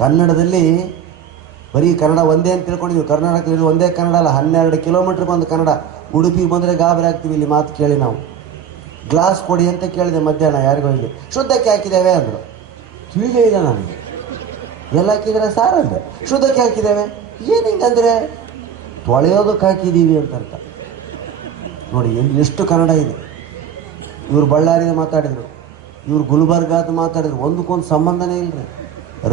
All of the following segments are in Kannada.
ಕನ್ನಡದಲ್ಲಿ ಬರೀ ಕನ್ನಡ ಒಂದೇ ಅಂತ ತಿಳ್ಕೊಂಡಿದ್ವಿ. ಕರ್ನಾಟಕದಲ್ಲಿ ಒಂದೇ ಕನ್ನಡ ಅಲ್ಲ, 12 ಕಿಲೋಮೀಟ್ರಿಗೆ ಒಂದು ಕನ್ನಡ. ಉಡುಪಿಗೆ ಬಂದರೆ ಗಾಬರಿ ಆಗ್ತೀವಿ ಇಲ್ಲಿ ಮಾತು ಕೇಳಿ. ನಾವು ಗ್ಲಾಸ್ ಕೊಡಿ ಅಂತ ಕೇಳಿದೆ ಮಧ್ಯಾಹ್ನ ಯಾರಿಗೋ, ಇಲ್ಲಿ ಶುದ್ಧಕ್ಕೆ ಹಾಕಿದ್ದೇವೆ ಅಂದರು. ತಿಳಿದೇ ಇಲ್ಲ ನನಗೆ. ಎಲ್ಲ ಹಾಕಿದರೆ ಸಾರ್ ಅಂದೆ. ಶುದ್ಧಕ್ಕೆ ಹಾಕಿದ್ದೇವೆ ಏನು ಹಿಂಗಂದರೆ ತೊಳೆಯೋದಕ್ಕೆ ಹಾಕಿದ್ದೀವಿ ಅಂತ ಅರ್ಥ. ನೋಡಿ ಎಷ್ಟು ಕನ್ನಡ ಇದೆ. ಇವ್ರು ಬಳ್ಳಾರಿಯಿಂದ ಮಾತಾಡಿದರು, ಇವ್ರು ಗುಲ್ಬರ್ಗ ಅಂತ ಮಾತಾಡಿದ್ರು. ಒಂದಕ್ಕೊಂದು ಸಂಬಂಧನೇ ಇಲ್ಲರಿ.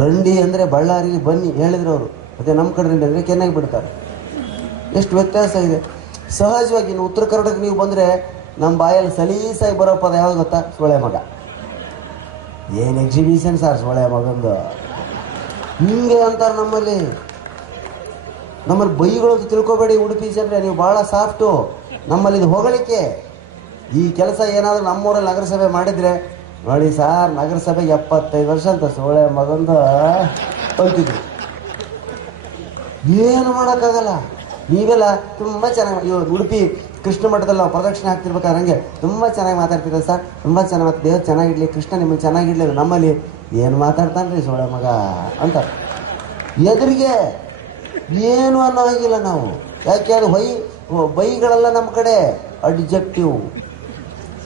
ರಂಡಿ ಅಂದರೆ ಬಳ್ಳಾರಿಗೆ ಬನ್ನಿ ಹೇಳಿದ್ರು ಅವರು, ಅದೇ ನಮ್ಮ ಕಡೆ ರಂಡಿ ಅಂದರೆ ಕೆನ್ನಾಗಿ ಬಿಡ್ತಾರೆ. ಎಷ್ಟು ವ್ಯತ್ಯಾಸ ಇದೆ. ಸಹಜವಾಗಿ ಇನ್ನು ಉತ್ತರ ಕರ್ನಾಟಕ ನೀವು ಬಂದರೆ ನಮ್ಮ ಬಾಯಲ್ಲಿ ಸಲೀಸಾಗಿ ಬರೋ ಪದ ಯಾವ್ದು ಗೊತ್ತಾ? ಸೊಳೆ ಮಗ. ಏನು ಎಕ್ಸಿಬಿಷನ್ ಸರ್ ಸೊಳೆ ಮಗಂದು, ಹಿಂಗೆ ಅಂತಾರೆ ನಮ್ಮಲ್ಲಿ. ಬೈಗಳು ಅಂತ ತಿಳ್ಕೊಬೇಡಿ ಉಡುಪಿ ಜನರೇ, ನೀವು ಭಾಳ ಸಾಫ್ಟು. ನಮ್ಮಲ್ಲಿ ಇದು ಹೊಗಳಿಕೆ. ಈ ಕೆಲಸ ಏನಾದರೂ ನಮ್ಮೂರಲ್ಲಿ ನಗರಸಭೆ ಮಾಡಿದರೆ ನೋಡಿ ಸಾರ್, ನಗರಸಭೆಗೆ 75 ವರ್ಷ ಅಂತ ಸೊಳ್ಳೆ ಮಗಂದು ಅಂತಿದ್ರು. ಏನು ಮಾಡೋಕ್ಕಾಗಲ್ಲ. ನೀವೆಲ್ಲ ತುಂಬ ಚೆನ್ನಾಗಿ ಉಡುಪಿ ಕೃಷ್ಣ ಮಠದಲ್ಲಿ ನಾವು ಪ್ರದಕ್ಷಿಣೆ ಆಗ್ತಿರ್ಬೇಕಾದ್ರೆ ಹಂಗೆ ತುಂಬ ಚೆನ್ನಾಗಿ ಮಾತಾಡ್ತಿದ್ದೆ ಸರ್, ತುಂಬ ಚೆನ್ನಾಗಿ ದೇವ್ರು ಚೆನ್ನಾಗಿಡ್ಲಿ, ಕೃಷ್ಣ ನಿಮ್ಮನ್ನು ಚೆನ್ನಾಗಿಡ್ಲಿ. ನಮ್ಮಲ್ಲಿ ಏನು ಮಾತಾಡ್ತಾನೆ ರೀ ಸೊಳ್ಳೆ ಮಗ ಅಂತ ಎದುರಿಗೆ ಏನು ಅನ್ನೋ ಹಾಗಿಲ್ಲ ನಾವು. ಯಾಕೆ ಅದು ಬೈಗಳೆಲ್ಲ ನಮ್ಮ ಕಡೆ ಅಡ್ಜೆಕ್ಟಿವ್.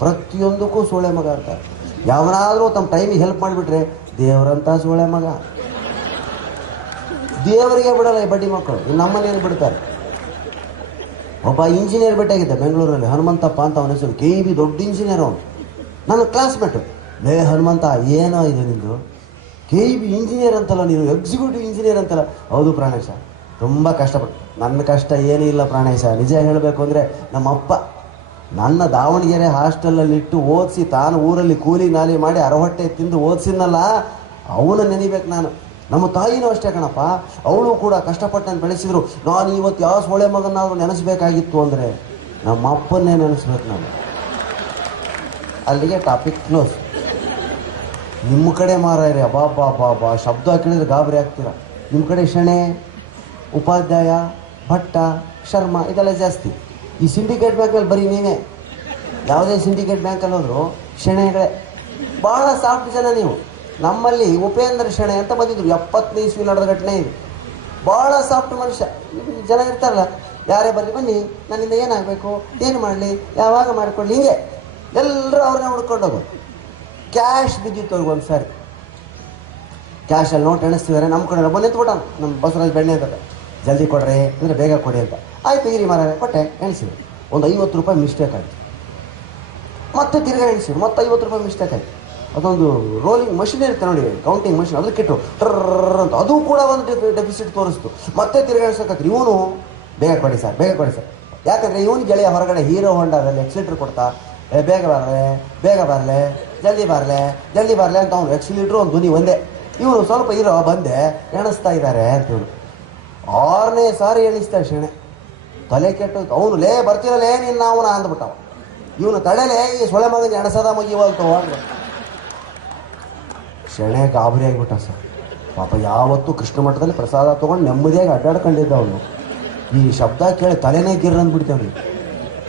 ಪ್ರತಿಯೊಂದಕ್ಕೂ ಸೊಳ್ಳೆ ಮಗ ಅಂತ. ಯಾವನಾದರೂ ತಮ್ಮ ಟೈಮಿಗೆ ಹೆಲ್ಪ್ ಮಾಡಿಬಿಟ್ರೆ ದೇವರಂತ ಸೊಳ್ಳೆ ಮಗ. ದೇವರಿಗೆ ಬಿಡಲ್ಲ ಈ ಬಡ್ಡಿ ಮಕ್ಕಳು. ನಮ್ಮನೇನು ಬಿಡ್ತಾರೆ. ಒಬ್ಬ ಇಂಜಿನಿಯರ್ ಭೇಟಿಯಾಗಿದ್ದೆ ಬೆಂಗಳೂರಲ್ಲಿ, ಹನುಮಂತಪ್ಪ ಅಂತ ಅವನ ಹೆಸರು. KEB ದೊಡ್ಡ ಇಂಜಿನಿಯರ್ ಅವನು, ನನ್ನ ಕ್ಲಾಸ್ಮೇಟು. ಲೇ ಹನುಮಂತ, ಏನೋ ಇದೆ ನಿಂದು? KEB ಇಂಜಿನಿಯರ್ ಅಂತಲ್ಲ ನೀನು, ಎಕ್ಸಿಕ್ಯೂಟಿವ್ ಇಂಜಿನಿಯರ್ ಅಂತಲ್ಲ. ಹೌದು ಪ್ರಾಣೇಶ, ತುಂಬ ಕಷ್ಟಪಟ್ಟು. ನನ್ನ ಕಷ್ಟ ಏನೂ ಇಲ್ಲ ಪ್ರಾಣೇಶ, ನಿಜ ಹೇಳಬೇಕು ಅಂದರೆ ನಮ್ಮಪ್ಪ ನನ್ನ ದಾವಣಗೆರೆ ಹಾಸ್ಟೆಲಲ್ಲಿ ಇಟ್ಟು ಓದಿಸಿ, ತಾನು ಊರಲ್ಲಿ ಕೂಲಿ ನಾಲಿ ಮಾಡಿ ಅರಹೊಟ್ಟೆ ತಿಂದು ಓದಿಸಿದ್ನಲ್ಲ, ಅವನು ನೆನಿಬೇಕು ನಾನು. ನಮ್ಮ ತಾಯಿನೂ ಅಷ್ಟೇ ಕಣಪ್ಪ, ಅವಳು ಕೂಡ ಕಷ್ಟಪಟ್ಟು ನಾನು ಬೆಳೆಸಿದ್ರು. ನಾನು ಇವತ್ತು ಯಾವ ಸೊಳ್ಳೆ ಮಗನಾದರೂ ನೆನೆಸ್ಬೇಕಾಗಿತ್ತು ಅಂದರೆ ನಮ್ಮ ಅಪ್ಪನ್ನೇ ನೆನೆಸ್ಬೇಕು ನಾನು. ಅಲ್ಲಿಗೆ ಟಾಪಿಕ್ ಕ್ಲೋಸ್. ನಿಮ್ಮ ಕಡೆ ಮಾರಾಯರೆ ಅಬ್ಬಾ ಶಬ್ದ ಕೇಳಿದ್ರೆ ಗಾಬರಿ ಆಗ್ತೀರ. ನಿಮ್ಮ ಕಡೆ ಶಣೆ, ಉಪಾಧ್ಯಾಯ, ಭಟ್ಟ, ಶರ್ಮಾ ಇದೆಲ್ಲ ಜಾಸ್ತಿ. ಈ ಸಿಂಡಿಕೇಟ್ ಬ್ಯಾಂಕಲ್ಲಿ ಬರೀ ನೀವೇ, ಯಾವುದೇ ಸಿಂಡಿಕೇಟ್ ಬ್ಯಾಂಕಲ್ಲಿ ಹೋದ್ರು ಶೆಣೆಗಳೇ. ಭಾಳ ಸಾಫ್ಟ್ ಜನ ನೀವು. ನಮ್ಮಲ್ಲಿ ಉಪೇಂದ್ರ ಶೆಣೆ ಅಂತ ಬಂದಿದ್ರು, 70ನೇ ಇಸ್ವಿ ನಡೆದ ಘಟನೆ ಇದು. ಭಾಳ ಸಾಫ್ಟ್ ಮನುಷ್ಯ. ಜನ ಇರ್ತಾರಲ್ಲ, ಯಾರೇ ಬರಲಿ ಬನ್ನಿ, ನನ್ನಿಂದ ಏನಾಗಬೇಕು, ಏನು ಮಾಡಲಿ, ಯಾವಾಗ ಮಾಡಿಕೊಳ್ಳಿ, ಹಿಂಗೆ ಎಲ್ಲರೂ ಅವ್ರನ್ನ ಹುಡ್ಕೊಂಡೋಗು. ಕ್ಯಾಶ್ ಬಿದ್ದಿತ್ತು ಅವ್ರಿಗೆ ಒಂದು ಸಾರಿ. ಕ್ಯಾಶಲ್ಲಿ ನೋಟ್ ಎಣಿಸ್ತಿದ್ದಾರೆ. ನಮ್ಮ ಕಡೆ ಬಂದು ನಿಂತ್ಬಿಟ್ಟ ನಮ್ಮ ಬಸವರಾಜ್ ಬೆಣ್ಣೆ ಅಂತ, ಜಲ್ದಿ ಕೊಡ್ರಿ ಅಂದರೆ ಬೇಗ ಕೊಡಿ ಅಂತ. ಆಯ್ತು ಇರಿ ಮಾರಾಯ ಕೊಟ್ಟೆ, ಎಣಿಸಿದ್ರು. ಒಂದು 50 ರೂಪಾಯಿ ಮಿಸ್ಟೇಕ್ ಆಯಿತು. ಮತ್ತೆ ತಿರ್ಗಾ ಎಣಿಸಿದ್ರು, ಮತ್ತೆ 50 ರೂಪಾಯಿ ಮಿಸ್ಟೇಕ್ ಆಯಿತು. ಅದೊಂದು ರೋಲಿಂಗ್ ಮಷಿನ್ ಇರುತ್ತೆ ನೋಡಿ, ಕೌಂಟಿಂಗ್ ಮಷಿನ್, ಅದ್ರ ಕೆಟ್ಟು ಟ್ರರ್ ಅಂತ ಅದು ಕೂಡ ಒಂದು ಡೆಫಿಸಿಟ್ ತೋರಿಸ್ತು. ಮತ್ತೆ ತಿರ್ಗಾ ಎಣಿಸೋಕ್ಕಾಗ್ತದೆ. ಇವನು ಬೇಗ ಕೊಡಿ ಸರ್, ಬೇಗ ಕೊಡಿ ಸರ್. ಯಾಕಂದರೆ ಇವನು ಗೆಳೆಯ ಹೊರಗಡೆ ಹೀರೋ ಹೊಂಡದಲ್ಲಿ ಎಕ್ಸಿಲೇಟ್ರ್ ಕೊಡ್ತಾ, ಬೇಗ ಬರಲೆ, ಬೇಗ ಬರಲೆ, ಜಲ್ದಿ ಬರಲೆ ಅಂತ ಅವನು ಎಕ್ಸಿಲೇಟ್ರು ಒಂದು ಧ್ವನಿ ಒಂದೇ. ಇವನು ಸ್ವಲ್ಪ ಹೀರೋ ಬಂದೆ ಎಣಿಸ್ತಾ ಇದ್ದಾರೆ ಅಂತ ಇವನು 6ನೇ ಸಾರಿ ಎಣಿಸ್ತಾರೆ ಶೆಣೆ. ತಲೆ ಕೆಟ್ಟು ಅವನು ಲೇ ಬರ್ತಿರಲೇ ನಿನ್ನ ಅವನ ಅಂದ್ಬಿಟ್ಟವ. ಇವನು ತಡೆಲೇ ಈ ಸೊಳೆ ಮಗನ ಎಣಸದ ಮುಗಿವಲ್ತವ ಅಂದ್ರೆ ಶೆಣೆ ಗಾಬರಿ ಆಗಿಬಿಟ್ಟ ಸರ್. ಪಾಪ ಯಾವತ್ತೂ ಕೃಷ್ಣ ಮಠದಲ್ಲಿ ಪ್ರಸಾದ ತೊಗೊಂಡು ನೆಮ್ಮದಿಯಾಗಿ ಅಡ್ಡಾಡ್ಕೊಂಡಿದ್ದ ಅವನು. ಈ ಶಬ್ದ ಕೇಳಿ ತಲೆನೇ ಗಿರ್ರ ಅಂದ್ಬಿಡ್ತೇವೆ.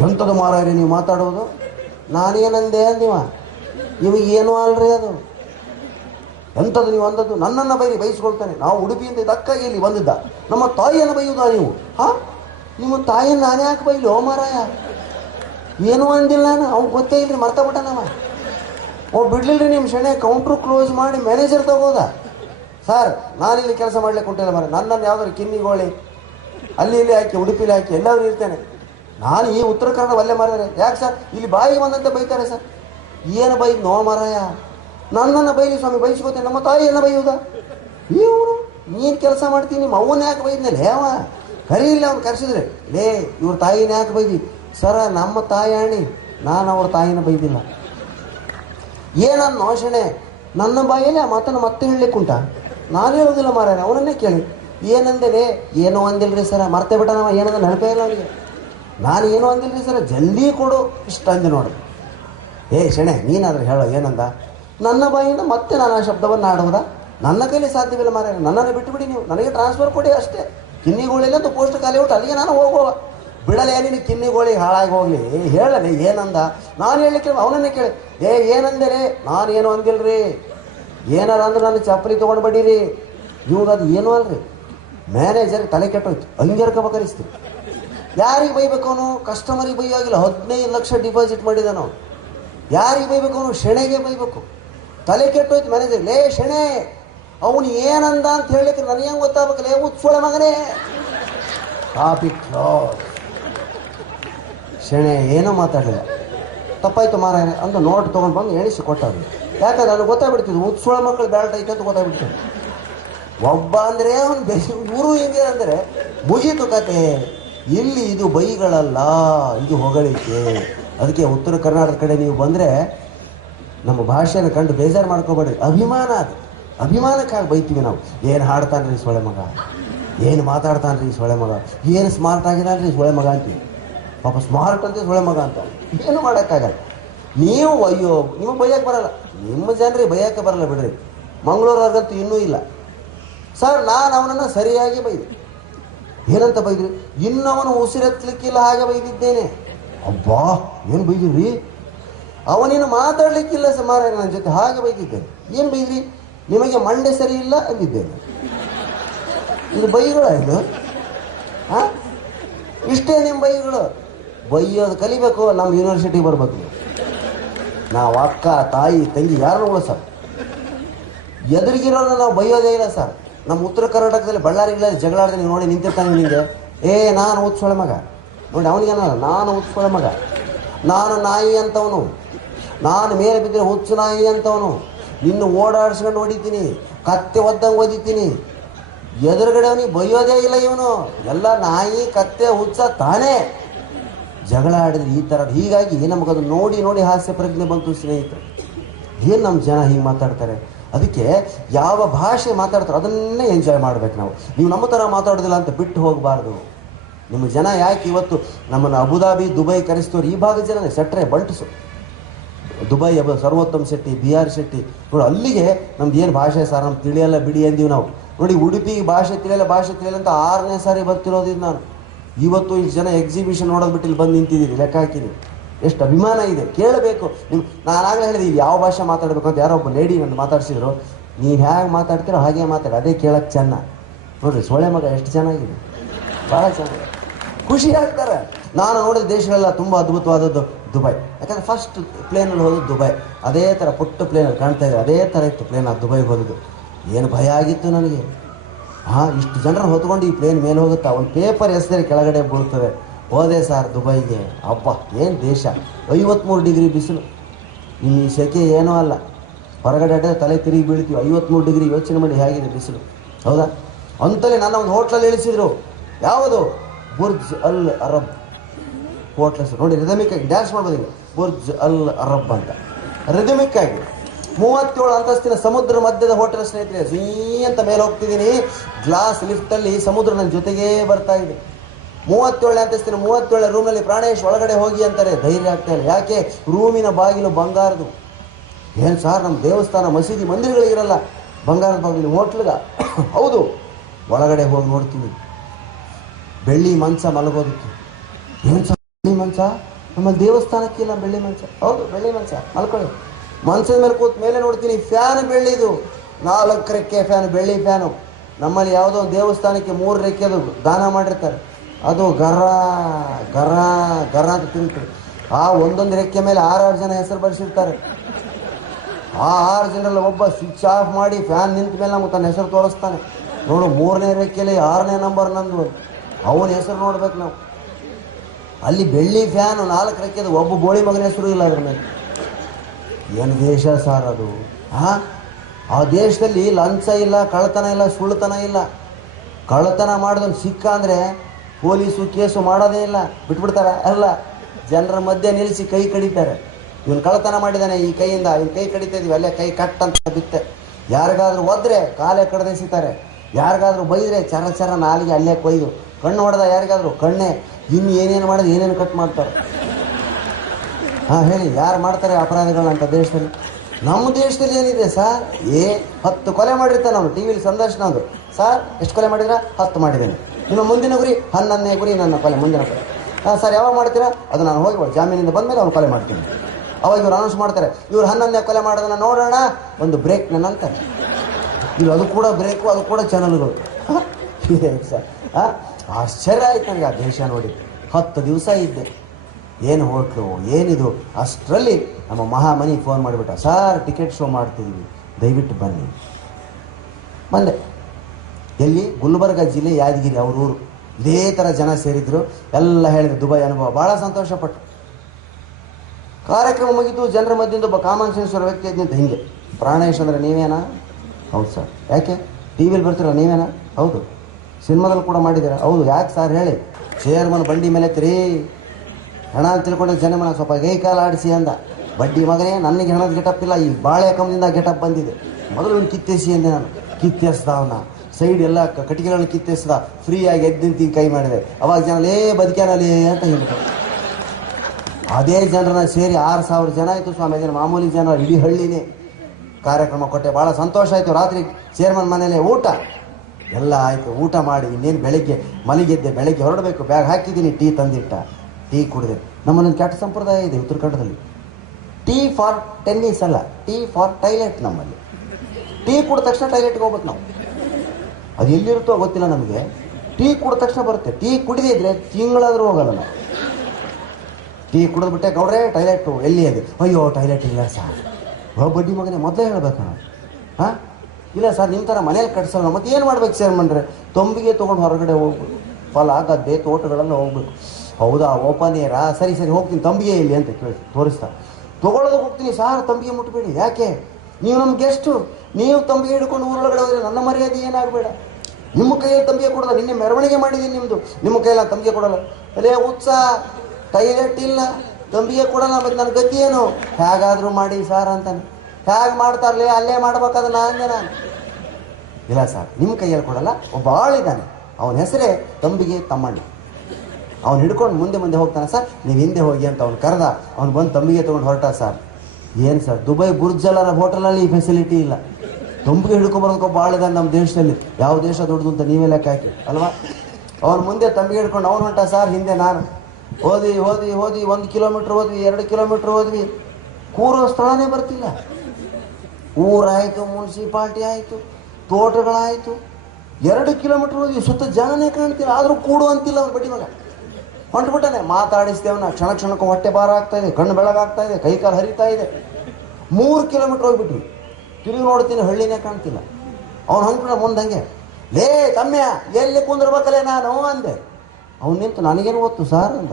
ಎಂಥದ್ದು ಮಾರಾಯರಿ ನೀವು ಮಾತಾಡೋದು? ನಾನೇನಂದೆ ಅಂದಿವ, ನಿಮಗೇನು ಅಲ್ರಿ ಅದು. ಎಂಥದ್ದು ನೀವು ಅಂದದ್ದು? ನನ್ನನ್ನು ಬೈಸ್ಕೊಳ್ತಾನೆ. ನಾವು ಉಡುಪಿಯಿಂದ ಇದಕ್ಕಾಗಿ ಇಲ್ಲಿ ಬಂದಿದ್ದ. ನಮ್ಮ ತಾಯಿಯನ್ನು ಬೈಯುವುದಾ ನೀವು? ಹಾಂ, ನಿಮ್ಮ ತಾಯಿಯನ್ನು ನಾನೇ ಯಾಕೆ ಬೈಲಿ? ಮಾರಾಯ ಏನೂ ಅಂದಿಲ್ಲ ನಾನು. ಅವ್ನು ಗೊತ್ತೇ ಇಲ್ರಿ, ಮರ್ತಾ ಬಿಟ್ಟ ನಾವ. ಬಿಡ್ಲಿಲ್ರಿ ನಿಮ್ಮ ಶೆಣೆ. ಕೌಂಟ್ರು ಕ್ಲೋಸ್ ಮಾಡಿ ಮ್ಯಾನೇಜರ್ ತಗೋದ. ಸರ್ ನಾನಿಲ್ಲಿ ಕೆಲಸ ಮಾಡ್ಲಿಕ್ಕೆ ಹೊಂಟಿಲ್ಲ ಮಾರ, ನನ್ನನ್ನು ಯಾವ್ದಾದ್ರು ಕಿನ್ನಿಗೋಳಿ ಅಲ್ಲಿ ಇಲ್ಲಿ ಹಾಕಿ ಉಡುಪಿಲಿ ಹಾಕಿ ಎಲ್ಲರೂ ಇರ್ತೇನೆ. ನಾನು ಈ ಉತ್ತರ ಕನ್ನಡ ಒಳ್ಳೆ ಮಾರಾಯ. ಯಾಕೆ ಸರ್ ಇಲ್ಲಿ ಬಾಯಿಗೆ ಬಂದಂತೆ ಬೈತಾರೆ ಸರ್? ಏನು ಬೈದ್ ನೋ ಮಾರಾಯ? ನನ್ನನ್ನು ಬೈಲಿ ಸ್ವಾಮಿ, ಬೈಸ್ಕೋತೇನೆ. ನಮ್ಮ ತಾಯಿಯನ್ನು ಬೈಯುವುದಾ? ಇವರು ನೀನು ಕೆಲಸ ಮಾಡ್ತೀನಿ, ನಿಮ್ಮ ಅವನ್ನ ಯಾಕೆ ಬೈದ್ನೇಲೆ? ಅವ ಕರೀಲಿ, ಅವ್ನು ಕರೆಸಿದ್ರೆ ಲೇ ಇವ್ರ ತಾಯಿನ ಯಾಕೆ ಬೈದಿ? ಸರ ನಮ್ಮ ತಾಯಿ ಅಣ್ಣಿ, ನಾನು ಅವ್ರ ತಾಯಿನ ಬೈದಿಲ್ಲ. ಏನನ್ನ ನೋಷಣೆ ನನ್ನ ಬಾಯಲ್ಲಿ ಆ ಮಾತನ್ನು ಮತ್ತೆ ಹೇಳಲಿಕ್ಕೆ ಉಂಟಾ? ನಾನು ಹೇಳೋದಿಲ್ಲ ಮಾರಾಯ, ಅವನನ್ನೇ ಕೇಳಿ. ಏನಂದೇನೆ? ಏನೋ ಅಂದಿಲ್ರಿ ಸರ, ಮರ್ತೇ ಬಿಟ್ಟ. ನಾವು ಏನಂದ ನೆನಪೇ ಇಲ್ಲ ಅವನಿಗೆ. ನಾನು ಏನೋ ಅಂದಿಲ್ರಿ ಸರ, ಜಲ್ದಿ ಕೊಡು ಇಷ್ಟ ಅಂದೆ ನೋಡಿ. ಶೆಣೆ ನೀನಾದ್ರೆ ಹೇಳೋ ಏನಂದ? ನನ್ನ ಬಾಯಿಂದ ಮತ್ತೆ ನಾನು ಆ ಶಬ್ದವನ್ನು ಆಡುವುದಾ? ನನ್ನ ಕೈಲಿ ಸಾಧ್ಯವಿಲ್ಲ ಮಾರಾಯ, ನನ್ನನ್ನು ಬಿಟ್ಟುಬಿಡಿ ನೀವು, ನನಗೆ ಟ್ರಾನ್ಸ್ಫರ್ ಕೊಡಿ ಅಷ್ಟೇ. ಕಿನ್ನಿಗೋಳಿಲ್ಲ ಅಂತ ಪೋಸ್ಟ್ ಖಾಲಿ ಬಿಟ್ಟು ಅಲ್ಲಿಗೆ ನಾನು ಹೋಗುವ. ಬಿಡಲೇ ನಿನ್ನ ಕಿನ್ನಿಗೋಳಿ ಹಾಳಾಗಿ ಹೋಗಲಿ. ಹೇಳಲಿ ಏನಂದ? ನಾನು ಹೇಳಲಿಕ್ಕೆ ಅವನನ್ನೇ ಕೇಳಿ. ಏನಂದೇನೆ? ನಾನು ಏನು ಅಂದಿಲ್ರಿ. ಏನಾರ ಅಂದ್ರೆ ನಾನು ಚಪ್ಪಲಿ ತೊಗೊಂಡು ಬಡೀರಿ. ಇವಾಗದು ಏನೂ ಅಲ್ರಿ, ಮ್ಯಾನೇಜರ್ ತಲೆ ಕೆಟ್ಟೋಯ್ತು, ಹಂಗೆರ್ಕೋಬೇಕರಿಸ್ತೀವಿ. ಯಾರಿಗೆ ಬೈಬೇಕು ಅವನು? ಕಸ್ಟಮರಿಗೆ ಬೈಯಾಗಿಲ್ಲ, 15 ಲಕ್ಷ ಡಿಪಾಸಿಟ್ ಮಾಡಿದ ನಾವು. ಯಾರಿಗೆ ಬೈಬೇಕು ಅವನು? ಶೆಣೆಗೆ ಬೈಬೇಕು. ತಲೆ ಕೆಟ್ಟೋಯ್ತು ಮ್ಯಾನೇಜರ್. ಲೇ ಶೆಣೆ, ಅವನು ಏನಂದ ಅಂತ ಹೇಳಲಿಕ್ಕೆ ನನಗೆ ಹೆಂಗೆ ಗೊತ್ತಾಗಬೇಕಲ್ಲೇ ಉತ್ಸೋಳೆ ಮಗನೇ. Topic close. ಶೆಣೆ ಏನೋ ಮಾತಾಡಲಿಲ್ಲ. ತಪ್ಪಾಯ್ತು ಮಾರಾಯನೆ ಅಂತ ನೋಟ್ ತೊಗೊಂಡು ಬಂದು ಎಣಿಸಿ ಕೊಟ್ಟಾಗ. ಯಾಕಂದ್ರೆ ನನಗೆ ಗೊತ್ತಾಗ್ಬಿಡ್ತಿದ್ದು ಉತ್ಸೋಳ ಮಕ್ಕಳು ಬ್ಯಾಲ್ಟ್ ಐತೆ ಅಂತ ಗೊತ್ತಾಗ್ಬಿಡ್ತಿದ್ದು. ಒಬ್ಬ ಅಂದರೆ ಅವನು ಇವರು ಹಿಂಗೆ ಅಂದರೆ ಮುಗೀತು ಕತೆ. ಇಲ್ಲಿ ಇದು ಬೈಗಳಲ್ಲ, ಇದು ಹೊಗಳಿಕೆ. ಅದಕ್ಕೆ ಉತ್ತರ ಕರ್ನಾಟಕದ ಕಡೆ ನೀವು ಬಂದರೆ ನಮ್ಮ ಭಾಷೆನ ಕಂಡು ಬೇಜಾರು ಮಾಡ್ಕೋಬೇಡ್ರಿ. ಅಭಿಮಾನ ಅದು, ಅಭಿಮಾನಕ್ಕಾಗಿ ಬೈತೀವಿ ನಾವು. ಏನು ಹಾಡ್ತಾನ್ರಿ ಸೊಳೆ ಮಗ, ಏನು ಮಾತಾಡ್ತಾನ್ರಿ ಸೊಳೆ ಮಗ, ಏನು ಸ್ಮಾರ್ಟ್ ಆಗಿದಾನ್ರಿ ಸೊಳೆ ಮಗ ಅಂತೀವಿ. ಪಾಪ ಸ್ಮಾರ್ಟ್ ಅಂತ ಸೊಳೆ ಮಗ ಅಂತ ಏನು ಮಾಡೋಕ್ಕಾಗಲ್ಲ. ನೀವು ಅಯ್ಯೋ ನೀವು ಬೈಯಕ್ಕೆ ಬರಲ್ಲ, ನಿಮ್ಮ ಜನರಿಗೆ ಬೈಯಕ್ಕೆ ಬರಲ್ಲ ಬಿಡ್ರಿ. ಮಂಗಳೂರವ್ರಿಗಂತೂ ಇನ್ನೂ ಇಲ್ಲ. ಸರ್ ನಾನು ಅವನನ್ನು ಸರಿಯಾಗಿ ಬೈದೆ. ಏನಂತ ಬೈದ್ರಿ? ಇನ್ನವನು ಉಸಿರೆತ್ತಲಿಕ್ಕಿಲ್ಲ ಹಾಗೆ ಬೈದಿದ್ದೇನೆ. ಅಬ್ಬಾ ಏನು ಬೈದಿರಿ? ಅವನಿನ್ನು ಮಾತಾಡ್ಲಿಕ್ಕಿಲ್ಲ ಸುಮಾರು ನನ್ನ ಜೊತೆ ಹಾಗೆ ಬೈದಿದ್ದೇನೆ. ಏನು ಬೈದ್ರಿ? ನಿಮಗೆ ಮಂಡೆ ಸರಿ ಇಲ್ಲ ಅಂದಿದ್ದೇನೆ. ಇದು ಬೈಗಳು ಇದು? ಹಾಂ, ಇಷ್ಟೇ ನಿಮ್ಮ ಬೈಗಳು? ಬೈಯೋದು ಕಲಿಬೇಕು, ನಮ್ಮ ಯೂನಿವರ್ಸಿಟಿಗೆ ಬರ್ಬೇಕು. ನಾವು ಅಕ್ಕ ತಾಯಿ ತಂಗಿ ಯಾರನ್ನು ಸರ್ ಎದುರಿಗಿರೋನ ನಾವು ಬೈಯೋದೇ ಇಲ್ಲ ಸರ್. ನಮ್ಮ ಉತ್ತರ ಕರ್ನಾಟಕದಲ್ಲಿ ಬಳ್ಳಾರಿಗಳಲ್ಲಿ ಜಗಳಾಡಿದ್ರೆ ನೀವು ನೋಡಿ ನಿಂತಿರ್ತಾನೆ ನಿಮಗೆ. ನಾನು ಉತ್ಸೊಳೆ ಮಗ ನೋಡಿ, ಅವನಿಗೇನಲ್ಲ ನಾನು ಉತ್ಸೊಳೆ ಮಗ, ನಾನು ನಾಯಿ ಅಂತವನು, ನಾನು ಮೇಲೆ ಬಿದ್ದರೆ ಹುಚ್ಚು ನಾಯಿ ಅಂತವನು, ನಿನ್ನ ಓಡಾಡಿಸ್ಕೊಂಡು ಹೊಡಿತೀನಿ, ಕತ್ತೆ ಒದ್ದಂಗೆ ಒದಿತೀನಿ. ಎದುರುಗಡೆ ಅವನಿಗೆ ಬೈಯೋದೇ ಇಲ್ಲ ಇವನು. ಎಲ್ಲ ನಾಯಿ ಕತ್ತೆ ಹುಚ್ಚ ತಾನೇ. ಜಗಳ ಆಡಿದ್ರೆ ಈ ಥರ. ಹೀಗಾಗಿ ನಮಗದು ನೋಡಿ ನೋಡಿ ಹಾಸ್ಯ ಪ್ರಜ್ಞೆ ಬಂತು ಸ್ನೇಹಿತರು. ಏನು ನಮ್ಮ ಜನ ಹೀಗೆ ಮಾತಾಡ್ತಾರೆ. ಅದಕ್ಕೆ ಯಾವ ಭಾಷೆ ಮಾತಾಡ್ತಾರೆ ಅದನ್ನೇ ಎಂಜಾಯ್ ಮಾಡ್ಬೇಕು ನಾವು. ನೀವು ನಮ್ಮ ಥರ ಮಾತಾಡೋದಿಲ್ಲ ಅಂತ ಬಿಟ್ಟು ಹೋಗಬಾರ್ದು. ನಿಮ್ಮ ಜನ ಯಾಕೆ ಇವತ್ತು ನಮ್ಮನ್ನು ಅಬುದಾಬಿ ದುಬೈ ಕರೆಸ್ತವ್ರು ಈ ಭಾಗದ ಜನನೇ ಸೆಟ್ರೆ ಬಂಟಿಸು. ದುಬೈ ಸರ್ವೋತ್ತಮ್ ಶೆಟ್ಟಿ, ಬಿ ಆರ್ ಶೆಟ್ಟಿ ನೋಡಿ, ಅಲ್ಲಿಗೆ ನಮ್ದು ಏನು ಭಾಷೆ ಸರ್ ನಮ್ಗೆ ತಿಳಿಯಲ್ಲ ಬಿಡಿ ಅಂದೀವಿ ನಾವು. ನೋಡಿ ಉಡುಪಿಗೆ ಭಾಷೆ ತಿಳಿಯಲ್ಲ ಅಂತ 6ನೇ ಸಾರಿ ಬರ್ತಿರೋದಿದ್ದು ನಾನು. ಇವತ್ತು ಇಷ್ಟು ಜನ ಎಕ್ಸಿಬಿಷನ್ ನೋಡೋದು ಬಿಟ್ಟು ಇಲ್ಲಿ ಬಂದು ನಿಂತಿದ್ದೀರಿ, ಲೆಕ್ಕ ಹಾಕಿದ್ದೀನಿ. ಎಷ್ಟು ಅಭಿಮಾನ ಇದೆ ಕೇಳಬೇಕು. ನೀವು ನಾನಾಗಲೇ ಹೇಳಿದೆ ಯಾವ ಭಾಷೆ ಮಾತಾಡಬೇಕು ಅಂತ. ಯಾರೋ ಒಬ್ಬ ಲೇಡಿ ನನ್ನ ಮಾತಾಡ್ಸಿದ್ರು. ನೀವು ಹೇಗೆ ಮಾತಾಡ್ತೀರೋ ಹಾಗೆ ಮಾತಾಡಿ, ಅದೇ ಕೇಳೋಕ್ಕೆ ಚೆನ್ನ. ನೋಡಿರಿ ಸೊಳೆ ಮಗ ಎಷ್ಟು ಚೆನ್ನಾಗಿದೆ, ಭಾಳ ಚೆನ್ನಾಗಿದೆ, ಖುಷಿ ಆಗ್ತಾರೆ. ನಾನು ನೋಡಿದ ದೇಶಗಳೆಲ್ಲ ತುಂಬ ಅದ್ಭುತವಾದದ್ದು ದುಬೈ. ಯಾಕಂದರೆ ಫಸ್ಟ್ ಪ್ಲೇನಲ್ಲಿ ಹೋದದ್ದು ದುಬೈ. ಅದೇ ಥರ ಪುಟ್ಟ ಪ್ಲೇನಲ್ಲಿ ಕಾಣ್ತಾ ಇದೆ, ಅದೇ ಥರ ಇತ್ತು ಪ್ಲೇನ್. ಆ ದುಬೈಗೆ ಹೋದದ್ದು ಏನು ಭಯ ಆಗಿತ್ತು ನನಗೆ. ಇಷ್ಟು ಜನರು ಹೊತ್ಕೊಂಡು ಈ ಪ್ಲೇನ್ ಮೇಲೆ ಹೋಗುತ್ತಾ, ಒಂದು ಪೇಪರ್ ಎಸೆದರೆ ಕೆಳಗಡೆ ಬೀಳ್ತದೆ. ಹೋದೆ ಸರ್ ದುಬೈಗೆ. ಅಬ್ಬ ಏನು ದೇಶ! 53 ಡಿಗ್ರಿ ಬಿಸಿಲು. ಈ ಸೆಕೆ ಏನೂ ಅಲ್ಲ. ಹೊರಗಡೆ ಅಡ್ಡ ತಲೆ ತಿರುಗಿ ಬೀಳ್ತೀವಿ. 53 ಡಿಗ್ರಿ, ಯೋಚನೆ ಮಾಡಿ ಹೇಗಿದೆ ಬಿಸಿಲು, ಹೌದಾ? ಅಂತಲೇ ನನ್ನ ಒಂದು ಹೋಟ್ಲಲ್ಲಿ ಇಳಿಸಿದ್ರು. ಯಾವುದು? ಬುರ್ಜ್ ಅಲ್ ಅರಬ್ ಹೋಟ್ಲ್ ಹೆಸರು ನೋಡಿ. ರಿದಮಿಕ್ಕಾಗಿ ಡ್ಯಾನ್ಸ್ ಮಾಡ್ಬೋದು. ಬುರ್ಜ್ ಅಲ್ ಅರಬ್ ಅಂತ ರಿದಮಿಕ್ಕಾಗಿ 37 ಅಂತಸ್ತಿನ ಸಮುದ್ರ ಮಧ್ಯದ ಹೋಟೆಲ್ ಸ್ನೇಹಿತರೆ. ಸೀ ಅಂತ ಮೇಲೆ ಹೋಗ್ತಿದ್ದೀನಿ. ಗ್ಲಾಸ್ ಲಿಫ್ಟಲ್ಲಿ ಸಮುದ್ರ ನನ್ನ ಜೊತೆಗೇ ಬರ್ತಾ ಇದೆ. 37 ಅಂತಸ್ತಿನ 37 ರೂಮ್ನಲ್ಲಿ ಪ್ರಾಣೇಶ್ ಒಳಗಡೆ ಹೋಗಿ ಅಂತಾರೆ. ಧೈರ್ಯ ಆಗ್ತಾ ಇಲ್ಲ. ಯಾಕೆ? ರೂಮಿನ ಬಾಗಿಲು ಬಂಗಾರದು. ಏನು ಸಾರ್ ನಮ್ಮ ದೇವಸ್ಥಾನ ಮಸೀದಿ ಮಂದಿರಗಳಿಗಿರಲ್ಲ ಬಂಗಾರದ ಬಾಗಿಲು, ಹೋಟ್ಲಿಗ? ಹೌದು. ಒಳಗಡೆ ಹೋಗಿ ನೋಡ್ತೀವಿ, ಬೆಳ್ಳಿ ಮಂಚ ಮಲಗೋದಕ್ಕೆ. ಏನು ಸರ್ ಬೆಳ್ಳಿ ಮಂಚ? ನಮ್ಮಲ್ಲಿ ದೇವಸ್ಥಾನಕ್ಕಿಲ್ಲ ಬೆಳ್ಳಿ ಮಂಚ. ಹೌದು, ಬೆಳ್ಳಿ ಮಂಚ, ಮಲ್ಕೊಳ್ಳಿ. ಮಂಚದ ಮೇಲೆ ಕೂತ್ ಮೇಲೆ ನೋಡ್ತೀನಿ, ಫ್ಯಾನ್ ಬೆಳ್ಳಿದು, 4 ರೆಕ್ಕೆ ಫ್ಯಾನ್, ಬೆಳ್ಳಿ ಫ್ಯಾನು. ನಮ್ಮಲ್ಲಿ ಯಾವುದೋ ಒಂದು ದೇವಸ್ಥಾನಕ್ಕೆ 3 ರೆಕ್ಕೆದು ದಾನ ಮಾಡಿರ್ತಾರೆ. ಅದು ಗರ ಗರ ಗರ ಅಂತ ತಿರುಗ್ತದೆ. ಆ ಒಂದೊಂದು ರೆಕ್ಕೆ ಮೇಲೆ 6 ಜನ ಹೆಸರು ಬರೆಸಿರ್ತಾರೆ. ಆ 6 ಜನರಲ್ಲಿ ಒಬ್ಬ ಸ್ವಿಚ್ ಆಫ್ ಮಾಡಿ ಫ್ಯಾನ್ ನಿಂತ ಮೇಲೆ ನಮ್ಗೆ ತನ್ನ ಹೆಸರು ತೋರಿಸ್ತಾನೆ. ನೋಡು, 3ನೇ ರೆಕ್ಕೆಯಲ್ಲಿ 6ನೇ ನಂಬರ್ ನಂದು, ಅವನ ಹೆಸರು ನೋಡ್ಬೇಕು ನಾವು. ಅಲ್ಲಿ ಬೆಳ್ಳಿ ಫ್ಯಾನು 4 ರೆಕ್ಕೆದು, ಒಬ್ಬ ಬೋಳಿ ಮಗನ ಹೆಸರು ಇಲ್ಲ ಅದ್ರ ಮೇಲೆ. ಏನು ದೇಶ ಸಾರ್ ಅದು? ಆ ದೇಶದಲ್ಲಿ ಲಂಚ ಇಲ್ಲ, ಕಳ್ಳತನ ಇಲ್ಲ, ಸುಳ್ಳುತನ ಇಲ್ಲ. ಕಳ್ಳತನ ಮಾಡಿದವನು ಸಿಕ್ಕ ಅಂದರೆ ಪೊಲೀಸು ಕೇಸು ಮಾಡೋದೇ ಇಲ್ಲ, ಬಿಟ್ಬಿಡ್ತಾರೆ. ಅಲ್ಲ, ಜನರ ಮಧ್ಯೆ ನಿಲ್ಲಿಸಿ ಕೈ ಕಡಿತಾರೆ. ಇವನು ಕಳ್ಳತನ ಮಾಡಿದ್ದಾನೆ, ಈ ಕೈಯಿಂದ ಇವನು ಕೈ ಕಡಿತಾ ಇದೀವಿ, ಅಲ್ಲೇ ಕೈ ಕಟ್ ಅಂತ ಬಿತ್ತೆ. ಯಾರಿಗಾದ್ರೂ ಒದ್ರೆ ಕಾಲೇ ಕಡ್ದೆಸಿತಾರೆ. ಯಾರಿಗಾದ್ರೂ ಬೈದರೆ ಚರ ಚರ ನಾಲಿಗೆ ಅಲ್ಲೇ ಕೊಯ್ದು. ಕಣ್ಣು ಹೊಡೆದ ಯಾರಿಗಾದ್ರೂ ಕಣ್ಣೆ. ಇನ್ನು ಏನೇನು ಮಾಡಿದ್ರೆ ಏನೇನು ಕಟ್ ಮಾಡ್ತಾರೆ. ಹೇಳಿ, ಯಾರು ಮಾಡ್ತಾರೆ ಅಪರಾಧಗಳಂತ ದೇಶದಲ್ಲಿ? ನಮ್ಮ ದೇಶದಲ್ಲಿ ಏನಿದೆ ಸರ್? 10 ಕೊಲೆ ಮಾಡಿರ್ತಾನೆ ಅವನು. ಟಿ ವಿಲಿ ಸಂದರ್ಶನ ಅದು. ಸರ್ ಎಷ್ಟು ಕೊಲೆ ಮಾಡಿದ್ರ? 10 ಮಾಡಿದ್ದೇನೆ. ನಿಮ್ಮ ಮುಂದಿನ ಗುರಿ 11ನೇ ಗುರಿ ನನ್ನ ಕೊಲೆ, ಮುಂದಿನ ಕೊಲೆ. ಸರ್ ಯಾವಾಗ ಮಾಡ್ತೀರಾ? ಅದು ನಾನು ಹೋಗಿ ಜಾಮೀನಿಂದ ಬಂದಮೇಲೆ ಅವ್ನು ಕೊಲೆ ಮಾಡ್ತೀನಿ. ಅವಾಗ ಇವ್ರು ಅನೌನ್ಸ್ ಮಾಡ್ತಾರೆ, ಇವ್ರು 11ನೇ ಕೊಲೆ ಮಾಡೋದನ್ನ ನೋಡೋಣ, ಒಂದು ಬ್ರೇಕ್ ನನ್ನ ಅಂತಾರೆ. ಇಲ್ಲಿ ಅದು ಕೂಡ ಬ್ರೇಕು, ಅದು ಕೂಡ ಚಾನಲ್ಗಳು. ಸರ್ ಆಶ್ಚರ್ಯ ಆಯ್ತು ನನಗೆ ಆ ದೇಶ ನೋಡಿ. 10 ದಿವಸ ಇದ್ದೆ. ಏನು ಹೋಟ್ಲು ಏನಿದು. ಅಷ್ಟರಲ್ಲಿ ನಮ್ಮ ಮಹಾಮನಿ ಫೋನ್ ಮಾಡಿಬಿಟ್ಟ, ಸರ್ ಟಿಕೆಟ್ ಶೋ ಮಾಡ್ತಿದ್ದೀವಿ, ದಯವಿಟ್ಟು ಬನ್ನಿ. ಬಂದೆ. ಎಲ್ಲಿ? ಗುಲ್ಬರ್ಗ ಜಿಲ್ಲೆ ಯಾದಗಿರಿ ಅವ್ರೂರು. ಇದೇ ಥರ ಜನ ಸೇರಿದ್ರು. ಎಲ್ಲ ಹೇಳಿದ್ರು ದುಬೈ ಅನುಭವ. ಭಾಳ ಸಂತೋಷಪಟ್ಟು ಕಾರ್ಯಕ್ರಮ ಮುಗಿತು. ಜನರ ಮಧ್ಯದಿಂದ ಒಬ್ಬ ಕಾಮನ್ ಸೆನ್ಸ್ ವ್ಯಕ್ತಿ ಇದ್ದಂತ ಹಿಂಗೆ, ಪ್ರಾಣೇಶ್ ಅಂದರೆ ನೀವೇನಾ? ಹೌದು ಸರ್. ಯಾಕೆ ಟಿ ವಿಲಿ ಬರ್ತೀರ? ನೀವೇನಾ? ಹೌದು. ಸಿನಿಮಾದಲ್ಲಿ ಕೂಡ ಮಾಡಿದ್ದೀರಾ? ಹೌದು. ಯಾಕೆ ಸರ್ ಹೇಳಿ? ಚೇರ್ಮನ್ ಬಂಡಿ ಮೇಲೆ ಎತ್ತಿರಿ, ಹಣ ಅಂತ ತಿಳ್ಕೊಂಡ್ರೆ ಜನಮನ ಸ್ವಲ್ಪ ಕೈ ಕಾಲು ಆಡಿಸಿ ಅಂದ. ಬಡ್ಡಿ ಮಗನೇ, ನನಗೆ ಹಣದ ಗೆಟಪ್ ಇಲ್ಲ, ಈ ಬಾಳೆ ಕಂಬದಿಂದ ಗೆಟಪ್ ಬಂದಿದೆ. ಮೊದಲು ಇವ್ನು ಕಿತ್ತೆಸಿ ಅಂದೆ ನಾನು. ಕಿತ್ತೆಸ್ದ ಅವನ್ನ, ಸೈಡ್ ಎಲ್ಲ ಕಟ್ಟಿಗೆಗಳನ್ನು ಕಿತ್ತೆಸ್ದ. ಫ್ರೀಯಾಗಿ ಎದ್ದಿಂತಿ ಕೈ ಮಾಡಿದೆ. ಅವಾಗ ಜನ ಲೇ ಬದುಕ್ಯಾನಲೇ ಅಂತ ಹೇಳ್ತಾರೆ. ಅದೇ ಜನರನ್ನ ಸೇರಿ 6,000 ಜನ ಆಯಿತು ಸ್ವಾಮಿ. ಅದನ್ನು ಮಾಮೂಲಿ ಜನ ಇಡೀ ಹಳ್ಳಿನೇ. ಕಾರ್ಯಕ್ರಮ ಕೊಟ್ಟೆ, ಭಾಳ ಸಂತೋಷ ಆಯಿತು. ರಾತ್ರಿ ಚೇರ್ಮನ್ ಮನೇಲೆ ಊಟ ಎಲ್ಲ ಆಯಿತು. ಊಟ ಮಾಡಿ ಇನ್ನೇನು ಬೆಳಗ್ಗೆ ಮಲಗಿದ್ದೆ. ಬೆಳಗ್ಗೆ ಹೊರಡಬೇಕು, ಬ್ಯಾಗ್ ಹಾಕಿದ್ದೀನಿ, ಟೀ ತಂದಿಟ್ಟ. ಟೀ ಕುಡಿದೆ. ನಮ್ಮಲ್ಲೊಂದು ಕೆಟ್ಟ ಸಂಪ್ರದಾಯ ಇದೆ ಉತ್ತರ ಕನ್ನಡದಲ್ಲಿ. ಟೀ ಫಾರ್ ಟೆನ್ನಿಸ್ ಅಲ್ಲ, ಟೀ ಫಾರ್ ಟೈಲೆಟ್. ನಮ್ಮಲ್ಲಿ ಟೀ ಕುಡಿದ ತಕ್ಷಣ ಟೈಲೆಟ್ಗೆ ಹೋಗ್ಬೇಕು ನಾವು. ಅದು ಎಲ್ಲಿರುತ್ತೋ ಗೊತ್ತಿಲ್ಲ ನಮಗೆ. ಟೀ ಕುಡಿದ ತಕ್ಷಣ ಬರುತ್ತೆ. ಟೀ ಕುಡಿದಿದ್ರೆ ತಿಂಗಳಾದರೂ ಹೋಗಲ್ಲ ನಾವು. ಟೀ ಕುಡಿದ್ಬಿಟ್ಟೆ, ಗೌಡ್ರೆ ಟೈಲೆಟು ಎಲ್ಲಿ ಅದು? ಅಯ್ಯೋ ಟೈಲೆಟ್ ಇಲ್ಲ ಸರ್. ಬಡ್ಡಿ ಮಗನೇ, ಮೊದಲೇ ಹೇಳ್ಬೇಕು ನಾವು. ಹಾಂ ಇಲ್ಲ ಸರ್, ನಿಮ್ಮ ಥರ ಮನೇಲಿ ಕಟ್ಸಲ್ಲ. ಮತ್ತೆ ಏನು ಮಾಡ್ಬೇಕು ಸೇರ್ಮಂಡ್ರೆ? ತಂಬಿಗೆ ತೊಗೊಂಡು ಹೊರಗಡೆ ಹೋಗ್ಬೇಕು. ಫಲ ಗದ್ದೆ ತೋಟಗಳೆಲ್ಲ ಹೋಗ್ಬೇಕು. ಹೌದಾ, ಓಪನ್ ಏರಾ? ಸರಿ ಸರಿ ಹೋಗ್ತೀನಿ, ತಂಬಿಗೆ ಇಲ್ಲಿ ಅಂತ ಕೇಳಿ ತೋರಿಸ್ತಾ. ತೊಗೊಳೋದಕ್ಕೆ ಹೋಗ್ತೀನಿ. ಸಾರ್ ತಂಬಿಗೆ ಮುಟ್ಟಬೇಡಿ. ಯಾಕೆ? ನೀವು ನಮ್ಮ ಗೆಸ್ಟು, ನೀವು ತಂಬಿಗೆ ಹಿಡ್ಕೊಂಡು ಊರೊಳಗಡೆ ಹೋದರೆ ನನ್ನ ಮರ್ಯಾದೆ ಏನಾಗಬೇಡ. ನಿಮ್ಮ ಕೈಯಲ್ಲಿ ತಂಬಿಗೆ ಕೊಡೋಲ್ಲ. ನಿನ್ನೆ ಮೆರವಣಿಗೆ ಮಾಡಿದ್ದೀನಿ ನಿಮ್ಮದು, ನಿಮ್ಮ ಕೈಯಲ್ಲಿ ನಾನು ತಂಬಿಗೆ ಕೊಡೋಲ್ಲ. ಅಲ್ಲೇ ಉತ್ಸಾಹ, ಟೈಲೆಟ್ ಇಲ್ಲ, ತಂಬಿಗೆ ಕೊಡೋಲ್ಲ, ಮತ್ತು ನನ್ನ ಗತಿ ಏನು? ಹೇಗಾದರೂ ಮಾಡಿ ಸಾರ್ ಅಂತಾನೆ. ಹೇಗೆ ಮಾಡ್ತಾರಲೇ ಅಲ್ಲೇ ಮಾಡ್ಬೇಕಾದ್ರೆ ನಾನು ಇಲ್ಲ ಸರ್, ನಿಮ್ಮ ಕೈಯಲ್ಲಿ ಕೊಡಲ್ಲ. ಒಬ್ಬ ಆಳಿದ್ದಾನೆ, ಅವನ ಹೆಸರೇ ತಂಬಿಗೆ ತಮ್ಮಣ್ಣ. ಅವ್ನು ಹಿಡ್ಕೊಂಡು ಮುಂದೆ ಮುಂದೆ ಹೋಗ್ತಾನೆ. ಸರ್ ನೀವು ಹಿಂದೆ ಹೋಗಿ ಅಂತ ಅವ್ನು ಕರೆದ. ಅವ್ನು ಬಂದು ತಂಬಿಗೆ ತೊಗೊಂಡು ಹೊರಟ. ಸರ್ ಏನು ಸರ್, ದುಬೈ ಬುರ್ಜಲ್ಲರ ಹೋಟೆಲಲ್ಲಿ ಈ ಫೆಸಿಲಿಟಿ ಇಲ್ಲ. ತಂಬಿಗೆ ಹಿಡ್ಕೊಂಬರೋದಕ್ಕೆ ಒಬ್ಬ ಆಳಿದ್ದಾನೆ ನಮ್ಮ ದೇಶದಲ್ಲಿ. ಯಾವ ದೇಶ ದೊಡ್ಡದು ಅಂತ ನೀವೇ ಲೆಕ್ಕ ಹಾಕಿ ಅಲ್ವಾ? ಅವ್ನು ಮುಂದೆ ತಂಬಿಗೆ ಹಿಡ್ಕೊಂಡು ಅವ್ನು ಹೊಂಟ. ಸರ್ ಹಿಂದೆ ನಾನು ಹೋದ್ವಿ 1 ಕಿಲೋಮೀಟ್ರ್ ಹೋದ್ವಿ, 2 ಕಿಲೋಮೀಟ್ರ್ ಹೋದ್ವಿ. ಕೂರೋ ಸ್ಥಳನೇ ಬರ್ತಿಲ್ಲ. ಊರಾಯಿತು, ಮುನ್ಸಿಪಾಲ್ಟಿ ಆಯಿತು, ತೋಟಗಳಾಯಿತು. 2 ಕಿಲೋಮೀಟ್ರ್ ಹೋದ್ವಿ, ಸುತ್ತ ಜನನೇ ಕಾಣ್ತಿಲ್ಲ. ಆದರೂ ಕೂಡು ಅಂತಿಲ್ಲ ಅವ್ನು ಬಡ್ಡಿ ಮಗ. ಹೊಂಟ್ಬಿಟ್ಟಾನೆ. ಮಾತಾಡಿಸ್ತೇವನ್ನ ಕ್ಷಣ ಕ್ಷಣಕ್ಕೂ ಹೊಟ್ಟೆ ಭಾರ ಆಗ್ತಾ ಇದೆ, ಕಣ್ಣು ಬೆಳಗಾಗ್ತಾ ಇದೆ, ಕೈ ಕಾಲು ಹರಿತಾ ಇದೆ. 3 ಕಿಲೋಮೀಟ್ರ್ ಹೋಗ್ಬಿಟ್ವಿ. ತಿರುಗಿ ನೋಡ್ತೀನಿ, ಹಳ್ಳಿನೇ ಕಾಣ್ತಿಲ್ಲ. ಅವ್ನು ಹೊಂಟ್ಬಿಟ್ಟ ಮುಂದಂಗೆ. ಲೇ ತಮ್ಯ, ಎಲ್ಲಿ ಕುಂದಿರ್ಬೇಕಲ್ಲೇ ನಾನು ಅಂದೆ. ಅವ್ನು ನಿಂತು, ನನಗೇನು ಗೊತ್ತು ಸಾರ್ ಅಂದ.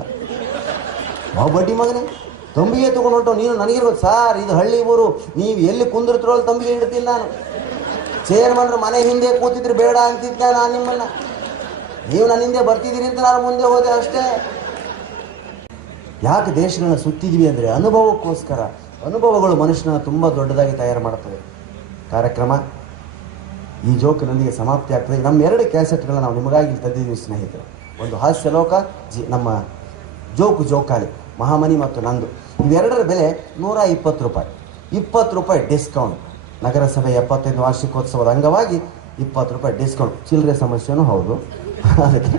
ಬಡ್ಡಿ ಮಗನೇ, ತಂಬಿಗೆ ತೊಗೊಂಡು ಹೊಂಟು ನೀನು ನನಗಿರ್ಬೇಕು. ಸಾರ್ ಇದು ಹಳ್ಳಿ ಊರು, ನೀವು ಎಲ್ಲಿ ಕುಂದಿರ್ತಿರೋ ಅಲ್ಲಿ ತಂಬಿಗೆ ಇಡ್ತಿಲ್ಲ ನಾನು. ಚೇರ್ಮನ್ರು ಮನೆ ಹಿಂದೆ ಕೂತಿದ್ರು ಬೇಡ ಅಂತಿದ್ದ ನಾನು ನಿಮ್ಮನ್ನ. ನೀವು ನನ್ನ ಹಿಂದೆ ಬರ್ತಿದ್ದೀರಿ ಅಂತ ನಾನು ಮುಂದೆ ಹೋದೆ ಅಷ್ಟೇ. ಯಾಕೆ ದೇಶಗಳನ್ನ ಸುತ್ತಿದ್ವಿ ಅಂದರೆ ಅನುಭವಕ್ಕೋಸ್ಕರ. ಅನುಭವಗಳು ಮನುಷ್ಯನ ತುಂಬ ದೊಡ್ಡದಾಗಿ ತಯಾರು ಮಾಡುತ್ತವೆ. ಕಾರ್ಯಕ್ರಮ ಈ ಜೋಕಿನೊಂದಿಗೆ ಸಮಾಪ್ತಿ ಆಗ್ತದೆ. ನಮ್ಮ 2 ಕ್ಯಾಸೆಟ್ಗಳನ್ನ ನಾವು ನಿಮಗಾಗಿ ತಂದಿದ್ದೀವಿ ಸ್ನೇಹಿತರೆ. ಒಂದು ಹಾಸ್ಯಲೋಕ, ನಮ್ಮ ಜೋಕಾಲಿ, ಮಹಾಮನಿ ಮತ್ತು ನಂದು. ಇವೆರಡರ ಬೆಲೆ 120 ರೂಪಾಯಿ. 20 ರೂಪಾಯಿ ಡಿಸ್ಕೌಂಟ್. ನಗರಸಭೆ 75 ವಾರ್ಷಿಕೋತ್ಸವದ ಅಂಗವಾಗಿ 20 ರೂಪಾಯಿ ಡಿಸ್ಕೌಂಟ್. ಚಿಲ್ಲರೆ ಸಮಸ್ಯೆನೂ ಹೌದು. ಅದಕ್ಕೆ